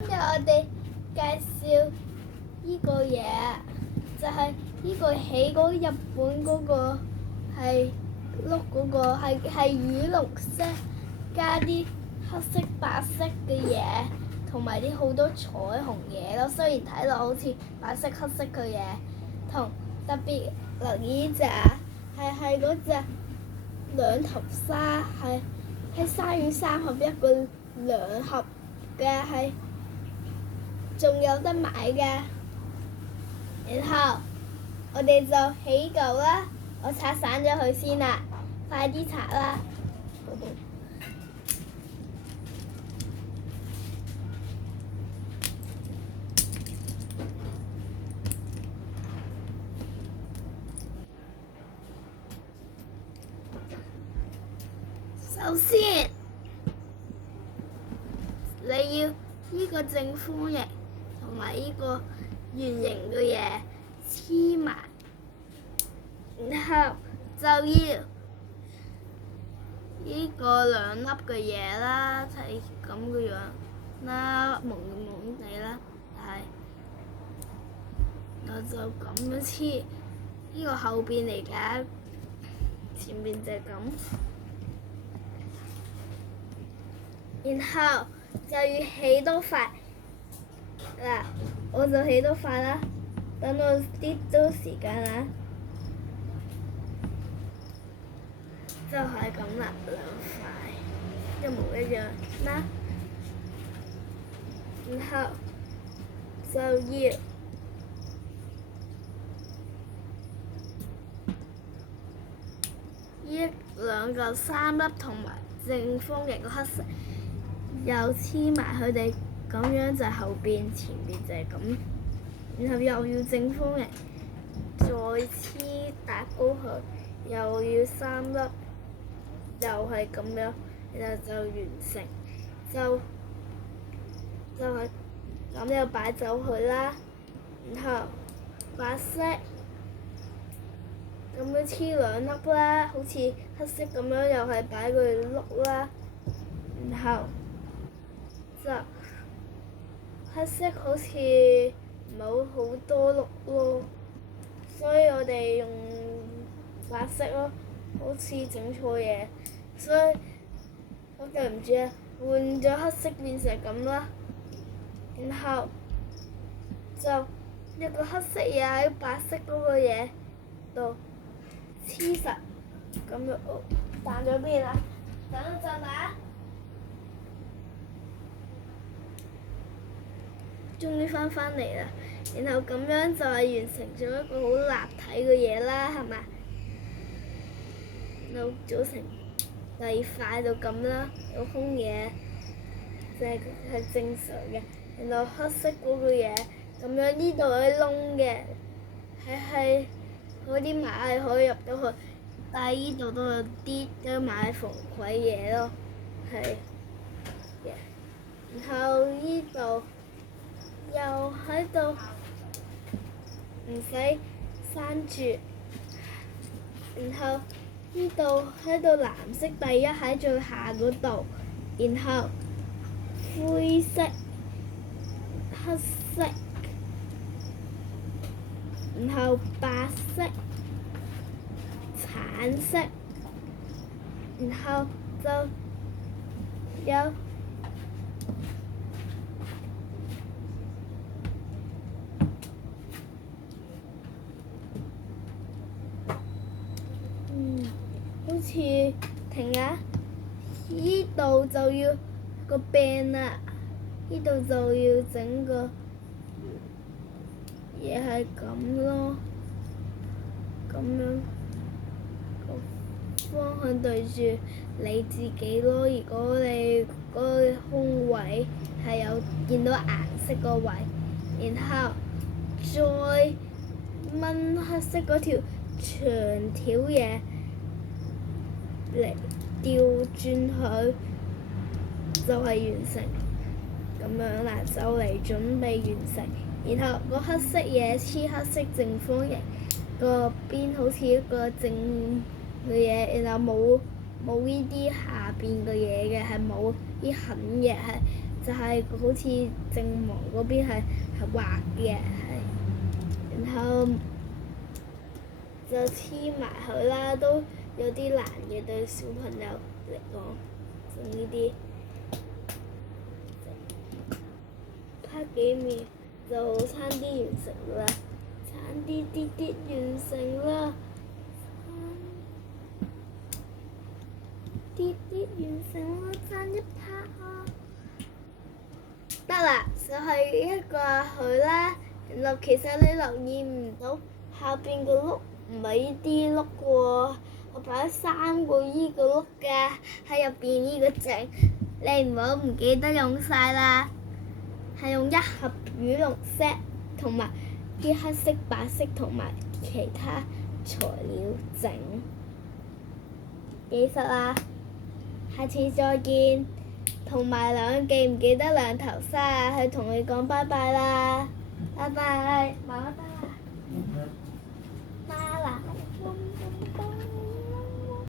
今日我哋介紹依個嘢，就係依個起嗰日本嗰個係碌嗰個係雨綠色加啲黑色白色嘅嘢，同埋啲好多彩虹嘢咯。雖然睇落好似白色黑色嘅嘢，同特別留意隻係嗰隻兩頭鯊，係鯊魚三合一個兩盒嘅係。仲有得買㗎，然後我哋就起嚿啦。我拆散咗佢先啦，快啲拆啦！首先，你要呢個正方形同埋呢個圓形嘅嘢黐埋，然後就要呢個兩粒嘅嘢啦，係咁嘅樣啦，蒙蒙地啦，係，我就咁樣黐，呢個後邊嚟㗎，前邊就係咁，然後就要起多塊。嗱，我就起多塊啦，等我啲多時間啦，就係咁啦，兩塊一模一樣啦，然後就要呢兩嚿三粒同埋正方形個黑色又黐埋佢哋。咁樣就後邊，前邊就係咁，然後又要正方形，再黐打高佢，又要三粒，又係咁樣，然後就完成，就係咁又擺走佢啦，然後白色咁樣黐兩粒啦，好似黑色咁樣又係擺佢碌啦，然後就黑色好似冇好多碌咯，所以我哋用白色咯，好似整錯嘢，所以我對唔住啊，換咗黑色變成咁啦，然後就一個黑色嘢喺白色嗰個嘢度黐實，咁樣彈咗邊啦？等一陣啊！終於翻嚟啦，然後咁樣就係完成咗一個好立體嘅嘢啦，係咪？然後組成第二塊就咁啦，有空嘢，就係正常嘅。然後黑色嗰個嘢，咁樣呢度有啲窿嘅，係嗰啲馬係可以入到去，但係呢度都有啲馬縫鬼嘢咯，係嘅。然後呢度。又喺度唔使閂住，然後呢度喺度藍色第一喺最下嗰度，然後灰色、黑色，然後白色、橙色，然後就有。好似停下，依度就要個柄啦，依度就要整個嘢係咁咯，咁樣個方向對住你自己咯。如果你嗰個空位係有見到顏色個位，然後再掹黑色嗰條長條嘢。嚟調轉佢就係完成咁樣啦，就嚟準備完成。然後個黑色嘢黐黑色正方形，個邊好似一個正嘅嘢，然後冇呢啲下邊嘅嘢嘅，係冇啲痕嘅，係就係好似正黃嗰邊係畫嘅，然後就黐埋佢啦，都有啲難嘅對小朋友嚟講，整呢啲拍幾面就差啲完成啦，差啲完成啦，啲完成啦，爭一拍啊！得啦，就係一個佢啦。然後其實你留意唔到下邊個碌唔係呢啲碌喎，我擺咗3個依個碌㗎喺入邊呢個整，你唔好唔記得用晒啦。係用一盒羽絨 set 同埋啲黑色、白色同埋其他材料整，記實啦。下次再見，同埋記唔記得兩頭紗啊？去同你講拜拜啦，拜拜，媽媽拜拜。